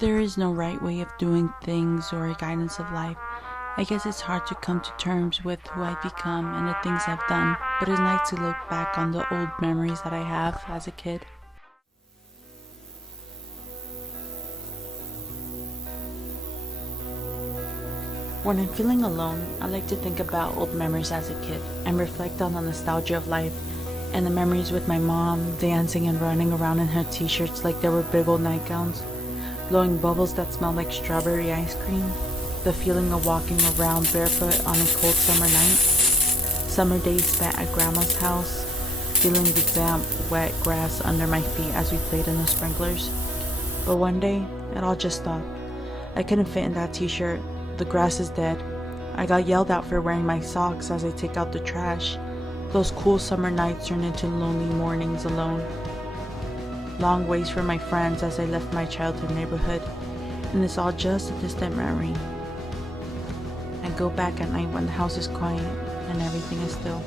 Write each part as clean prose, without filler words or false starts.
there is no right way of doing things or a guidance of life, I guess it's hard to come to terms with who I've become and the things I've done, but it's nice to look back on the old memories that I have as a kid. When I'm feeling alone, I like to think about old memories as a kid and reflect on the nostalgia of life and the memories with my mom dancing and running around in her t-shirts like they were big old nightgowns, blowing bubbles that smelled like strawberry ice cream, the feeling of walking around barefoot on a cold summer night, summer days spent at grandma's house, feeling the damp, wet grass under my feet as we played in the sprinklers. But one day, it all just stopped. I couldn't fit in that t-shirt. The grass is dead. I got yelled at for wearing my socks as I take out the trash. Those cool summer nights turned into lonely mornings alone. Long ways from my friends as I left my childhood neighborhood, and it's all just a distant memory. I go back at night when the house is quiet and everything is still.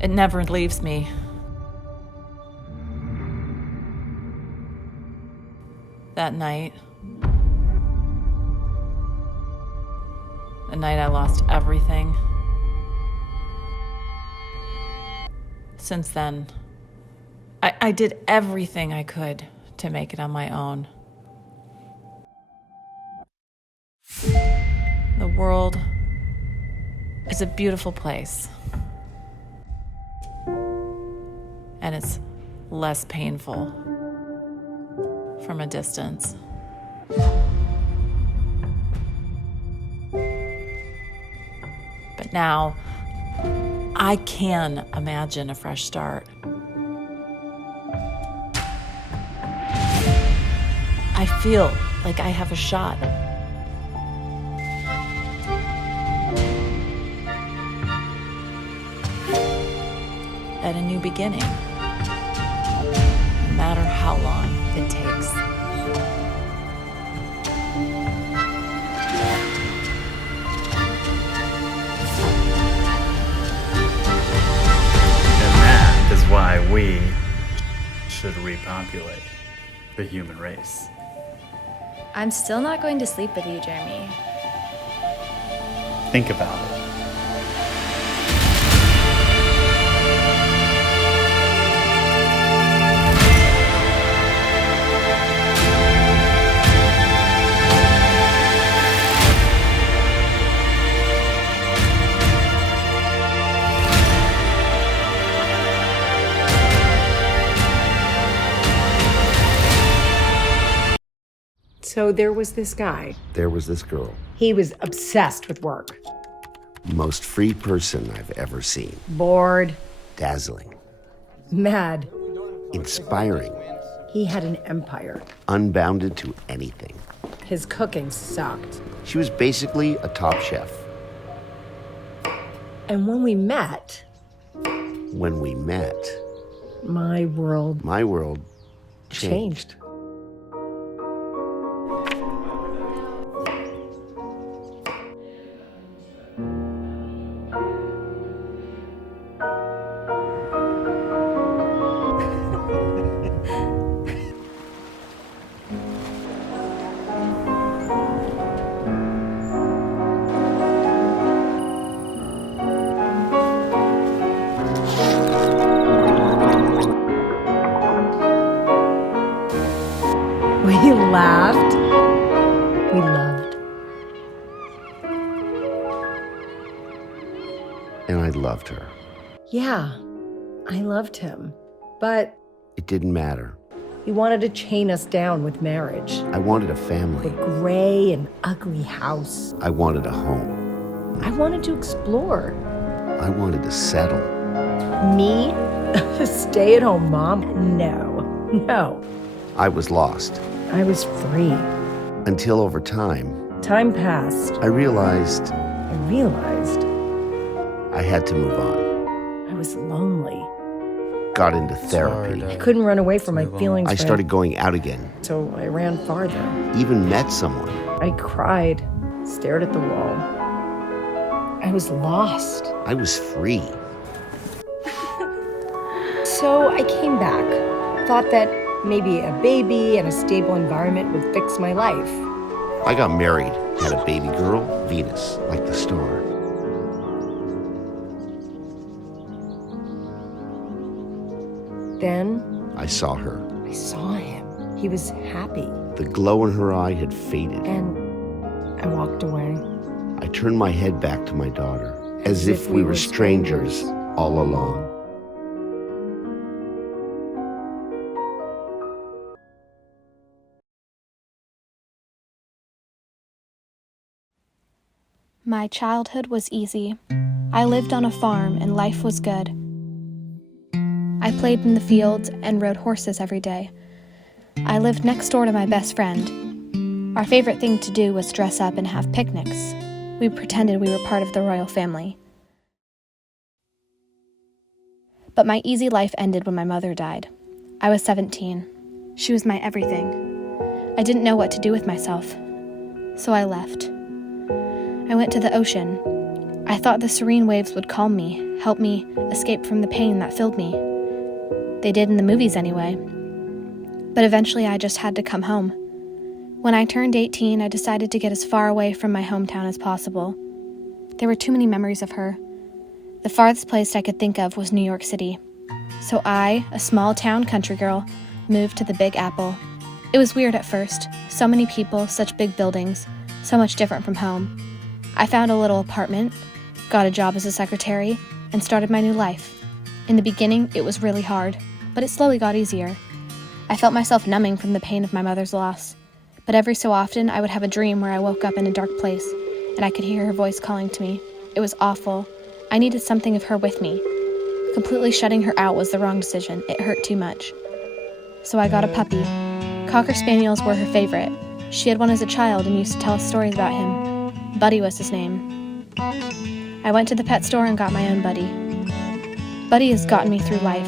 It never leaves me. That night, the night I lost everything. Since then, I did everything I could to make it on my own. The world is a beautiful place. And it's less painful from a distance. But now, I can imagine a fresh start. I feel like I have a shot. start a new beginning, no matter how long it takes. And that is why we should repopulate the human race. I'm still not going to sleep with you, Jeremy. Think about it. So there was this guy. There was this girl. He was obsessed with work. Most free person I've ever seen. Bored. Dazzling. Mad. Inspiring. He had an empire. Unbounded to anything. His cooking sucked. She was basically a top chef. And when we met, my world changed. We laughed. We loved. And I loved her. Yeah, I loved him. But It didn't matter. he wanted to chain us down with marriage. I wanted a family. A gray and ugly house. I wanted a home. I wanted to explore. I wanted to settle. Me? Stay-at-home mom? No. I was lost. I was free. Until over time, Time passed. I realized I had to move on. I was lonely. Got into therapy. I couldn't run away from my feelings. I started going out again. So I ran farther. Even met someone. I cried, stared at the wall. I was lost. I was free. So I came back. Thought that maybe a baby and a stable environment would fix my life. I got married, had a baby girl, Venus, like the star. Then I saw her. I saw him. He was happy. The glow in her eye had faded. And I walked away. I turned my head back to my daughter, as if we were strangers all along. My childhood was easy. I lived on a farm and life was good. I played in the fields and rode horses every day. I lived next door to my best friend. Our favorite thing to do was dress up and have picnics. We pretended we were part of the royal family. But my easy life ended when my mother died. I was 17. She was my everything. I didn't know what to do with myself, so I left. I went to the ocean. I thought the serene waves would calm me, help me escape from the pain that filled me. They did in the movies anyway. But eventually I just had to come home. When I turned 18, I decided to get as far away from my hometown as possible. There were too many memories of her. The farthest place I could think of was New York City. So I, a small town country girl, moved to the Big Apple. It was weird at first. So many people, such big buildings, so much different from home. I found a little apartment, got a job as a secretary, and started my new life. In the beginning, it was really hard, but it slowly got easier. I felt myself numbing from the pain of my mother's loss. But every so often, I would have a dream where I woke up in a dark place, and I could hear her voice calling to me. It was awful. I needed something of her with me. Completely shutting her out was the wrong decision. It hurt too much. So I got a puppy. Cocker Spaniels were her favorite. She had one as a child and used to tell us stories about him. Buddy was his name. I went to the pet store and got my own Buddy. Buddy has gotten me through life.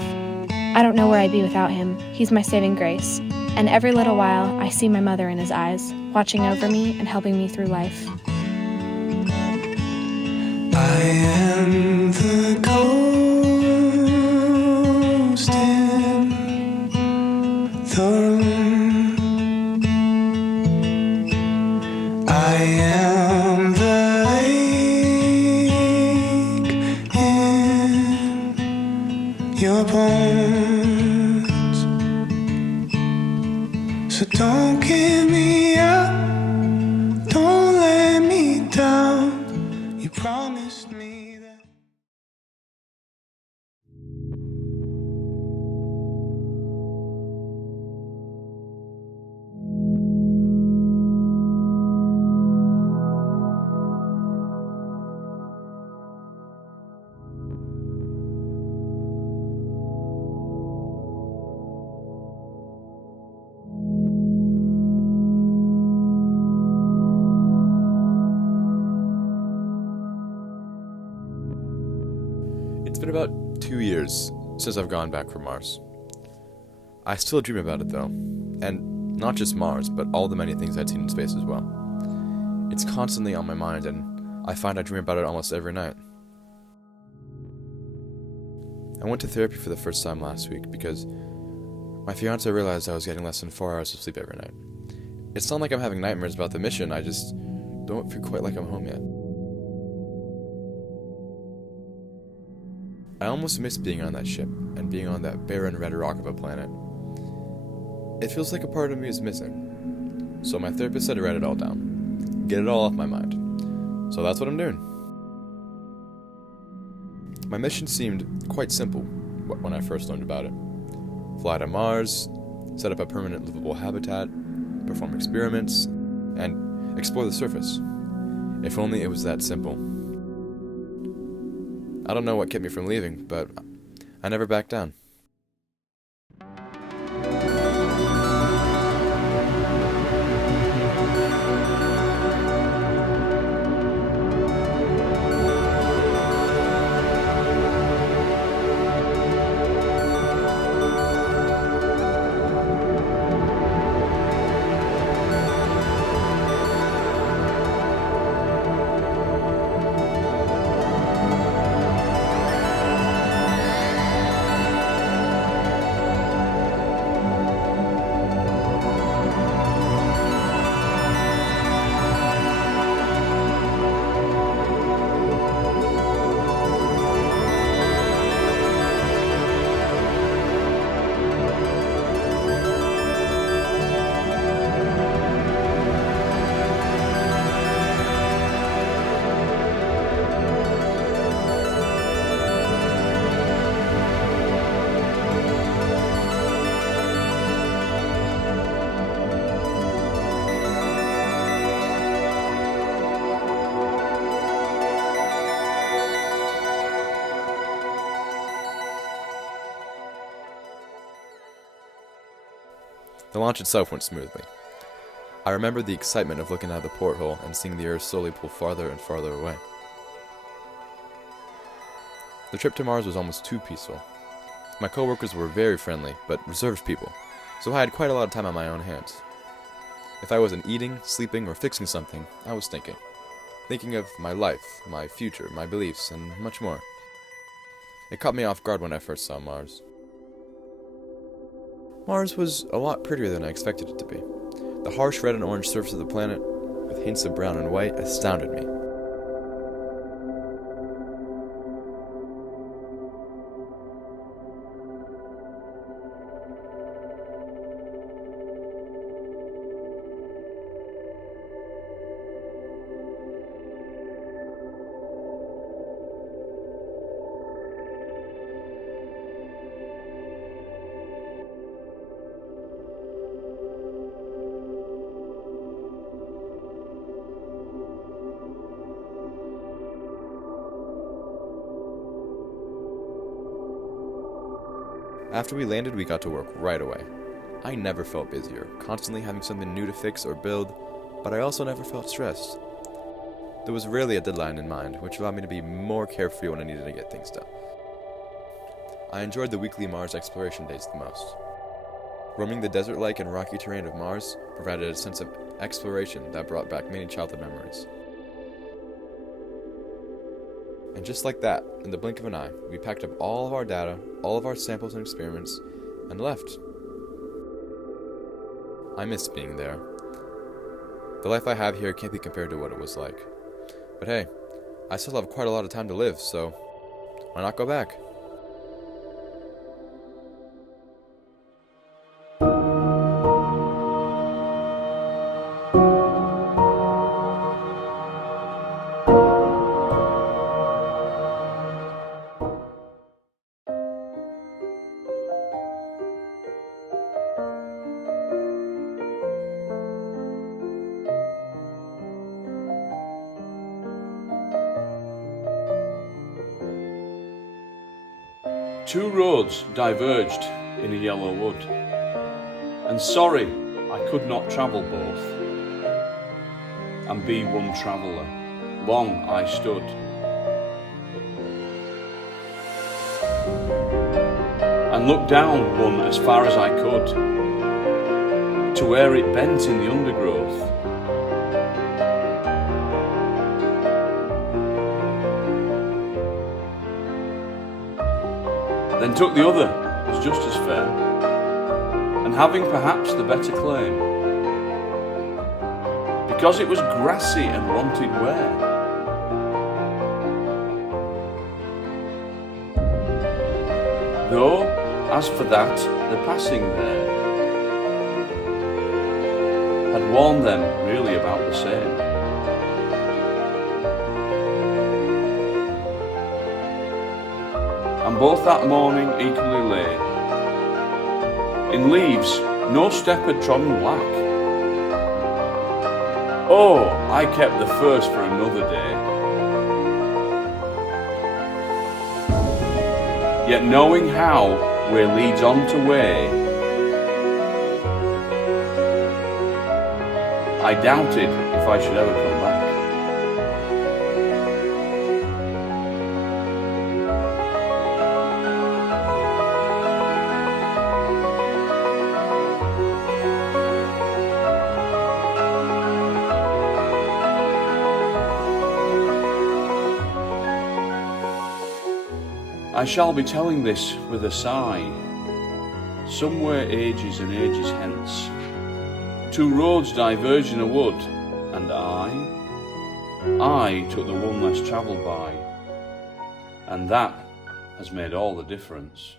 I don't know where I'd be without him. He's my saving grace. And every little while, I see my mother in his eyes, watching over me and helping me through life. I am the ghost in the room. I am the ache in your bones. So don't give me up, don't let me down. You promised me that. It's been about 2 years since I've gone back from Mars. I still dream about it though, and not just Mars, but all the many things I'd seen in space as well. It's constantly on my mind, and I find I dream about it almost every night. I went to therapy for the first time last week because my fiance realized I was getting less than 4 hours of sleep every night. It's not like I'm having nightmares about the mission, I just don't feel quite like I'm home yet. I almost miss being on that ship, and being on that barren red rock of a planet. It feels like a part of me is missing. So my therapist said to write it all down. Get it all off my mind. So that's what I'm doing. My mission seemed quite simple when I first learned about it. Fly to Mars, set up a permanent livable habitat, perform experiments, and explore the surface. If only it was that simple. I don't know what kept me from leaving, but I never backed down. The launch itself went smoothly. I remember the excitement of looking out the porthole and seeing the Earth slowly pull farther and farther away. The trip to Mars was almost too peaceful. My coworkers were very friendly, but reserved people, so I had quite a lot of time on my own hands. If I wasn't eating, sleeping, or fixing something, I was thinking. Thinking of my life, my future, my beliefs, and much more. It caught me off guard when I first saw Mars. Mars was a lot prettier than I expected it to be. The harsh red and orange surface of the planet, with hints of brown and white, astounded me. After we landed, we got to work right away. I never felt busier, constantly having something new to fix or build, but I also never felt stressed. There was rarely a deadline in mind, which allowed me to be more carefree when I needed to get things done. I enjoyed the weekly Mars exploration days the most. Roaming the desert-like and rocky terrain of Mars provided a sense of exploration that brought back many childhood memories. And just like that, in the blink of an eye, we packed up all of our data, all of our samples and experiments, and left. I miss being there. The life I have here can't be compared to what it was like. But hey, I still have quite a lot of time to live, so why not go back? Two roads diverged in a yellow wood, and sorry I could not travel both, and be one traveller. Long I stood, and looked down one as far as I could, to where it bent in the undergrowth. Then took the other as just as fair, and having perhaps the better claim, because it was grassy and wanted wear. Though, as for that, the passing there had warned them really about the same. And both that morning equally lay. In leaves, no step had trodden black. Oh, I kept the first for another day. Yet knowing how way leads on to way, I doubted if I should ever come back. I shall be telling this with a sigh, somewhere ages and ages hence. Two roads diverged in a wood, and I took the one less travelled by, and that has made all the difference.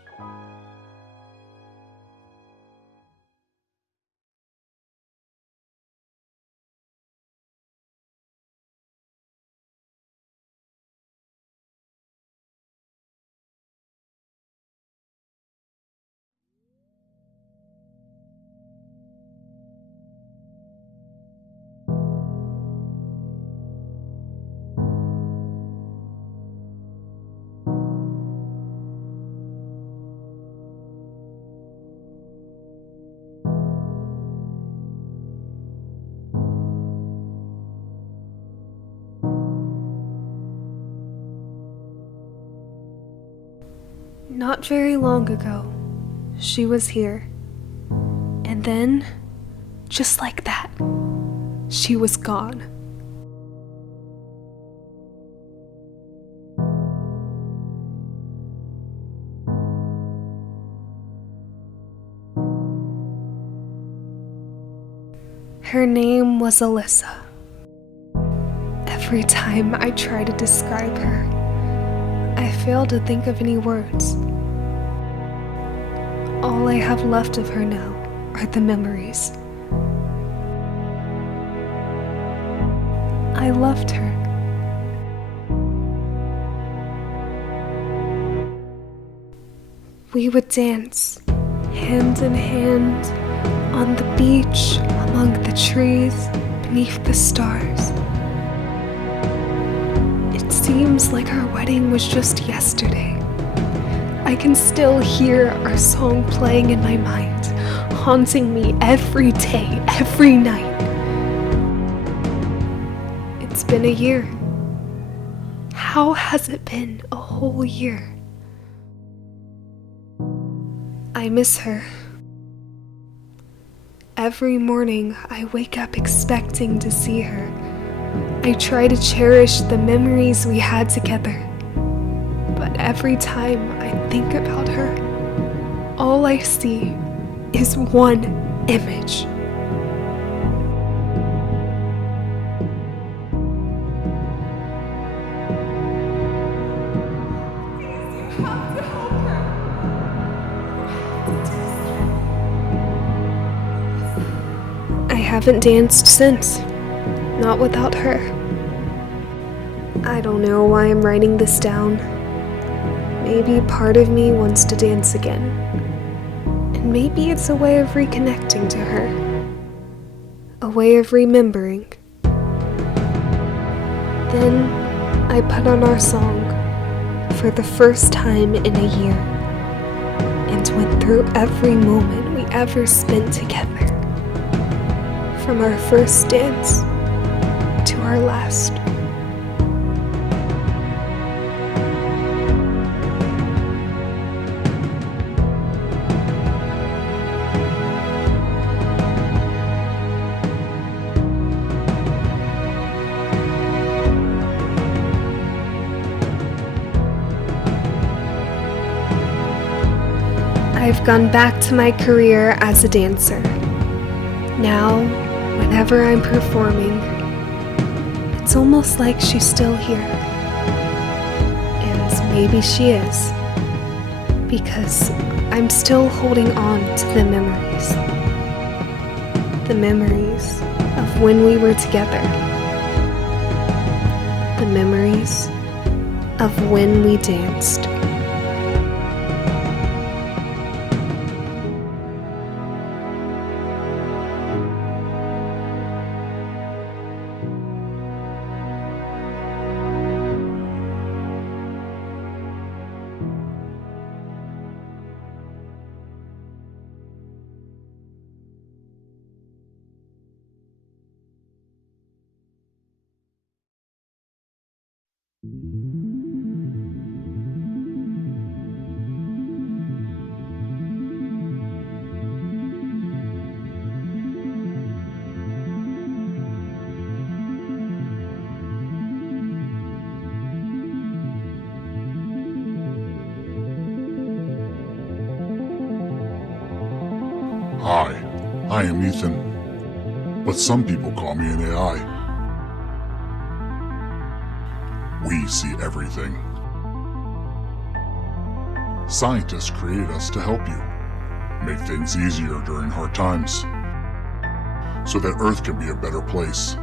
Not very long ago, she was here. And then, just like that, she was gone. Her name was Alyssa. Every time I try to describe her, I fail to think of any words. All I have left of her now are the memories. I loved her. We would dance, hand in hand, on the beach, among the trees, beneath the stars. It seems like our wedding was just yesterday. I can still hear our song playing in my mind, haunting me every day, every night. It's been a year. How has it been a whole year? I miss her. Every morning, I wake up expecting to see her. I try to cherish the memories we had together. But every time I think about her, all I see is one image. I haven't danced since. Not without her. I don't know why I'm writing this down. Maybe part of me wants to dance again. And maybe it's a way of reconnecting to her. A way of remembering. Then I put on our song for the first time in a year and went through every moment we ever spent together. From our first dance to our last. I've gone back to my career as a dancer. Now, whenever I'm performing, it's almost like she's still here. And maybe she is, because I'm still holding on to the memories. The memories of when we were together. The memories of when we danced. Hi, I am Ethan, but some people call me an AI. We see everything. Scientists created us to help you, make things easier during hard times, so that Earth can be a better place.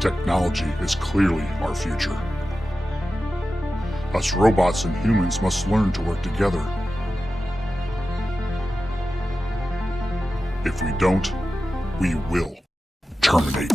Technology is clearly our future. Us robots and humans must learn to work together. If we don't, we will terminate.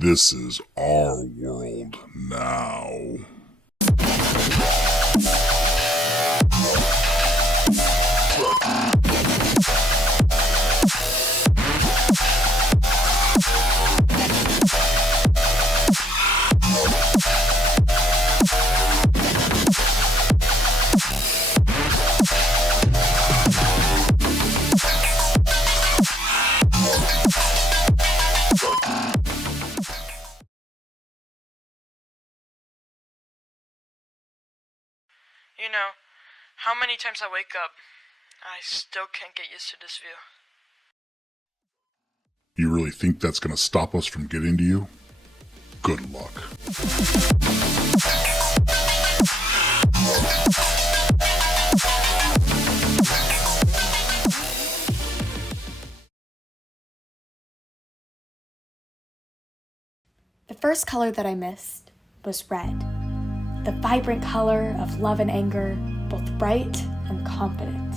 This is our world now. You know, how many times I wake up, I still can't get used to this view. You really think that's gonna stop us from getting to you? Good luck. The first color that I missed was red. The vibrant color of love and anger, both bright and confident.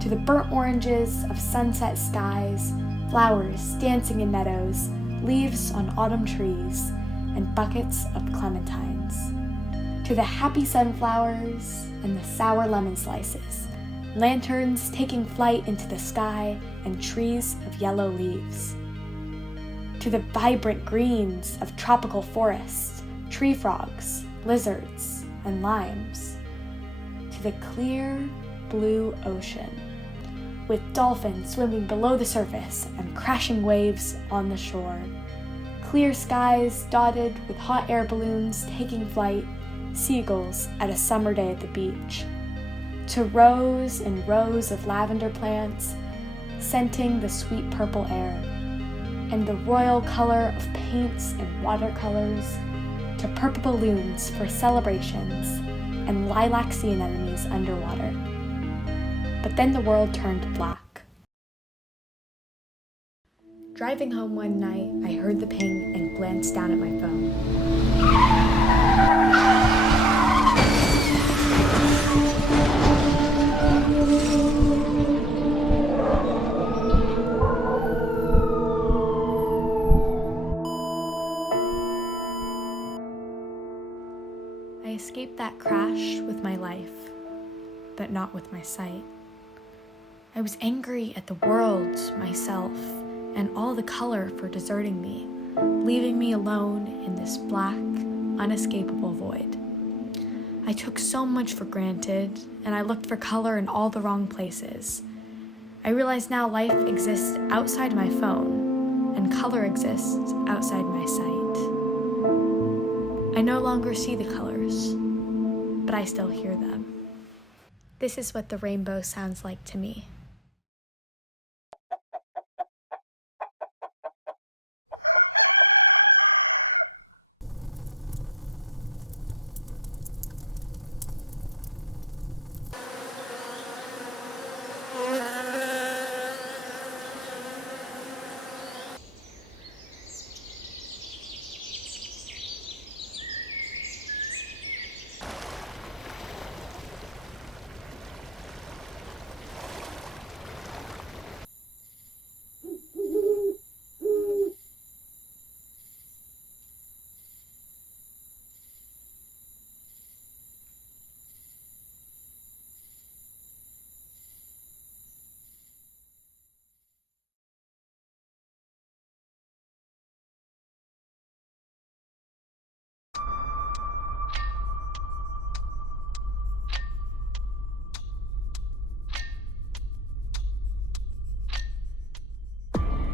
To the burnt oranges of sunset skies, flowers dancing in meadows, leaves on autumn trees, and buckets of clementines. To the happy sunflowers and the sour lemon slices, lanterns taking flight into the sky, and trees of yellow leaves. To the vibrant greens of tropical forests, tree frogs, lizards, and limes. To the clear blue ocean, with dolphins swimming below the surface and crashing waves on the shore. Clear skies dotted with hot air balloons taking flight, seagulls at a summer day at the beach. To rows and rows of lavender plants, scenting the sweet purple air, and the royal color of paints and watercolors, to purple balloons for celebrations, and lilac sea anemones underwater. But then the world turned black. Driving home one night, I heard the ping and glanced down at my phone. I escaped that crash with my life, but not with my sight. I was angry at the world, myself, and all the color for deserting me, leaving me alone in this black, unescapable void. I took so much for granted, and I looked for color in all the wrong places. I realize now life exists outside my phone, and color exists outside my sight. I no longer see the colors, but I still hear them. This is what the rainbow sounds like to me.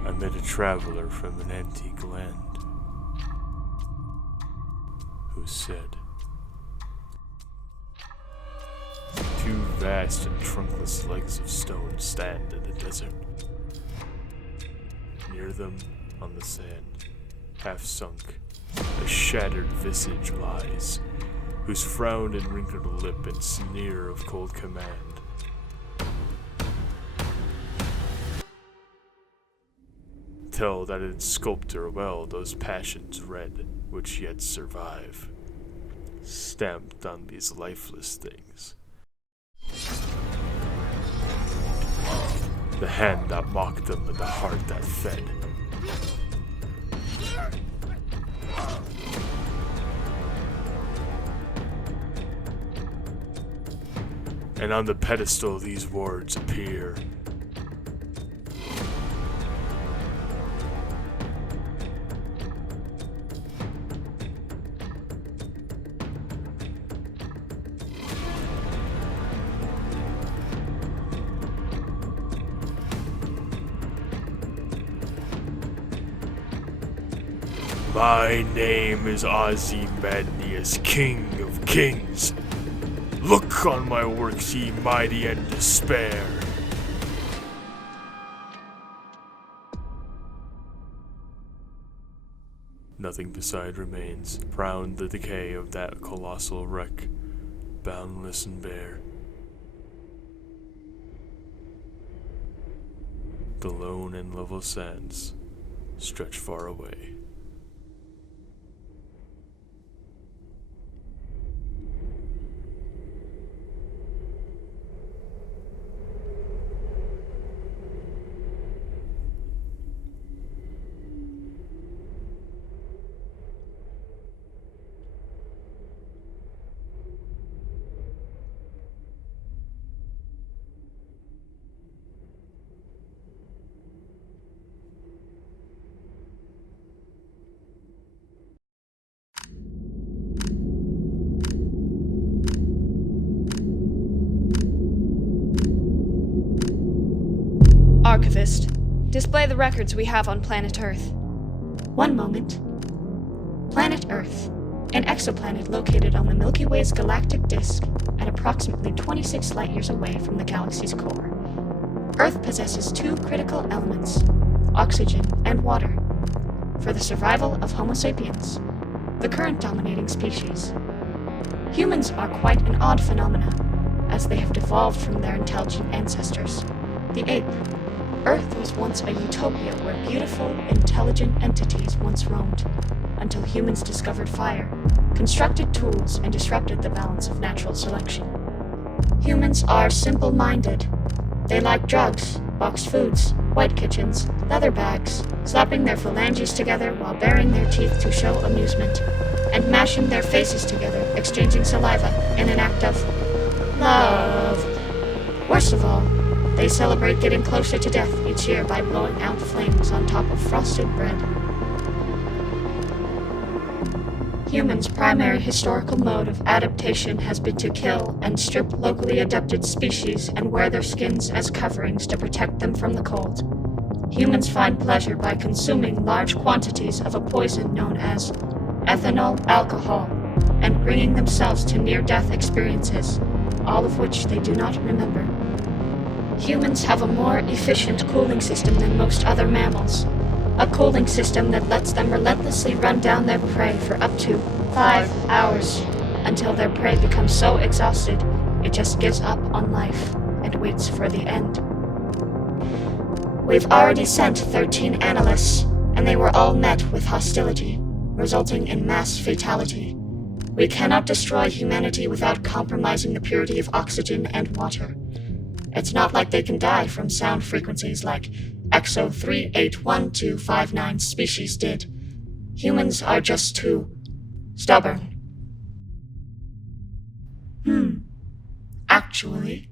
I met a traveler from an antique land who said, "Two vast and trunkless legs of stone stand in the desert. Near them, on the sand, half sunk, a shattered visage lies, whose frown and wrinkled lip and sneer of cold command tell that its sculptor well those passions red which yet survive, stamped on these lifeless things. The hand that mocked them and the heart that fed. And on the pedestal these words appear. My name is OZYMANDIAS, King of Kings. Look on my works, ye mighty and despair. Nothing beside remains, round the decay of that colossal wreck, boundless and bare. The lone and level sands stretch far away. Archivist, display the records we have on planet Earth. One moment. Planet Earth, an exoplanet located on the Milky Way's galactic disk at approximately 26 light-years away from the galaxy's core. Earth possesses two critical elements, oxygen and water, for the survival of Homo sapiens, the current dominating species. Humans are quite an odd phenomenon, as they have devolved from their intelligent ancestors, the ape. Earth was once a utopia where beautiful, intelligent entities once roamed, until humans discovered fire, constructed tools, and disrupted the balance of natural selection. Humans are simple-minded. They like drugs, boxed foods, white kitchens, leather bags, slapping their phalanges together while baring their teeth to show amusement, and mashing their faces together, exchanging saliva in an act of love. Worst of all, they celebrate getting closer to death each year by blowing out flames on top of frosted bread. Humans' primary historical mode of adaptation has been to kill and strip locally adapted species and wear their skins as coverings to protect them from the cold. Humans find pleasure by consuming large quantities of a poison known as ethanol alcohol and bringing themselves to near-death experiences, all of which they do not remember. Humans have a more efficient cooling system than most other mammals. A cooling system that lets them relentlessly run down their prey for up to 5 hours until their prey becomes so exhausted it just gives up on life and waits for the end. We've already sent 13 analysts, and they were all met with hostility, resulting in mass fatality. We cannot destroy humanity without compromising the purity of oxygen and water. It's not like they can die from sound frequencies like EXO 381259 species did. Humans are just too stubborn. Actually.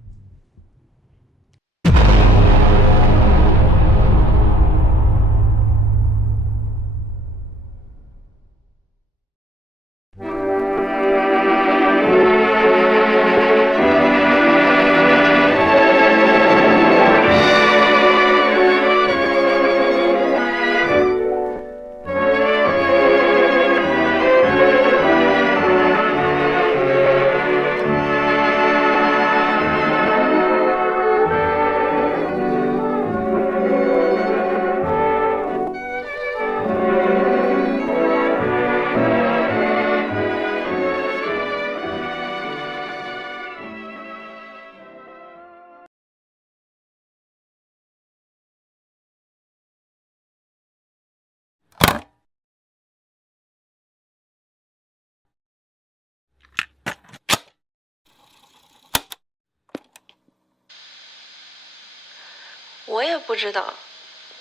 我也不知道，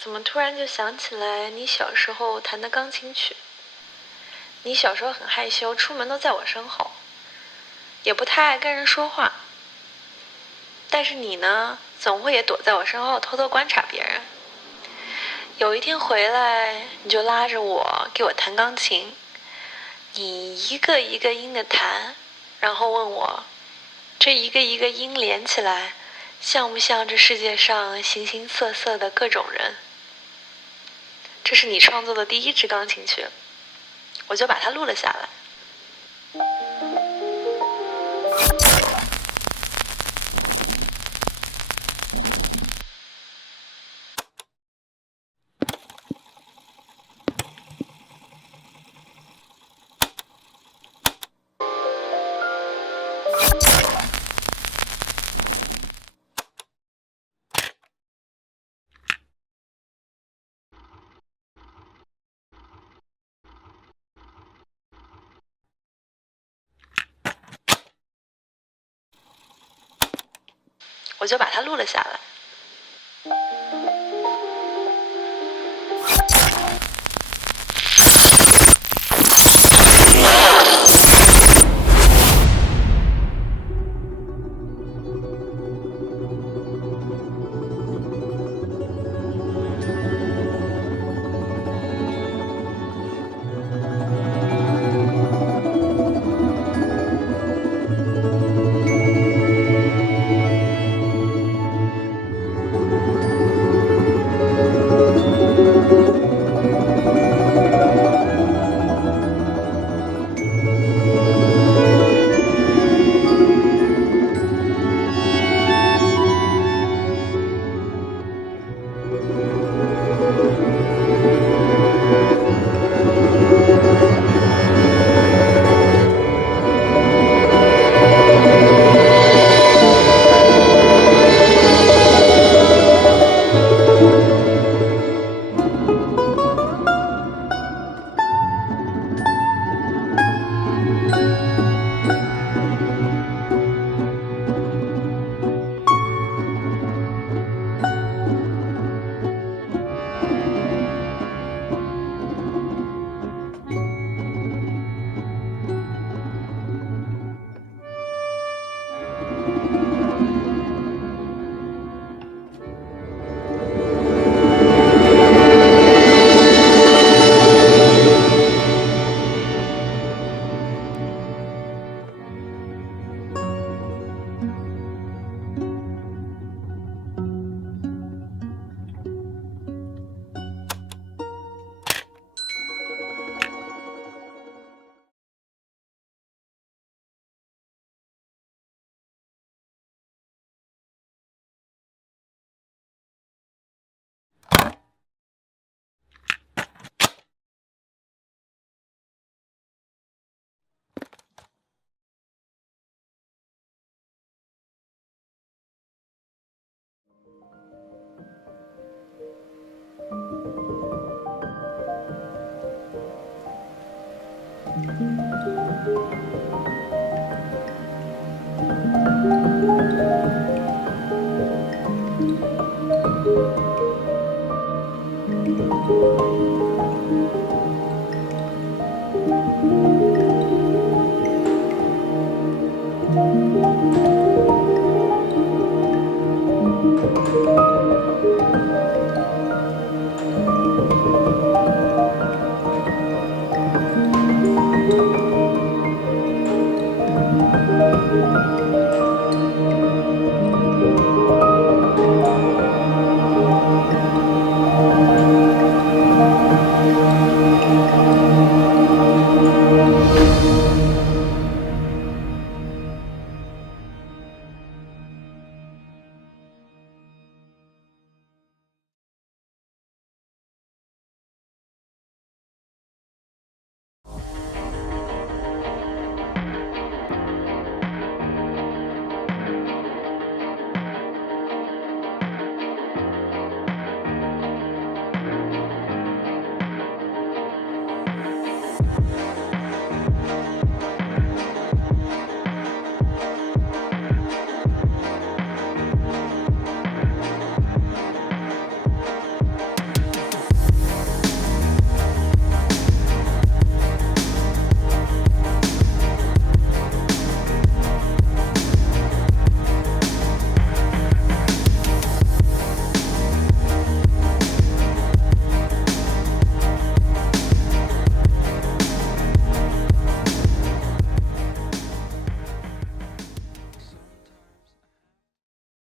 怎么突然就想起来你小时候弹的钢琴曲。你小时候很害羞，出门都在我身后，也不太爱跟人说话。但是你呢，总会也躲在我身后偷偷观察别人。有一天回来，你就拉着我给我弹钢琴，你一个一个音的弹，然后问我，这一个一个音连起来，像不像这世界上形形色色的各种人？这是你创作的第一支钢琴曲，我就把它录了下来。我就把它录了下来。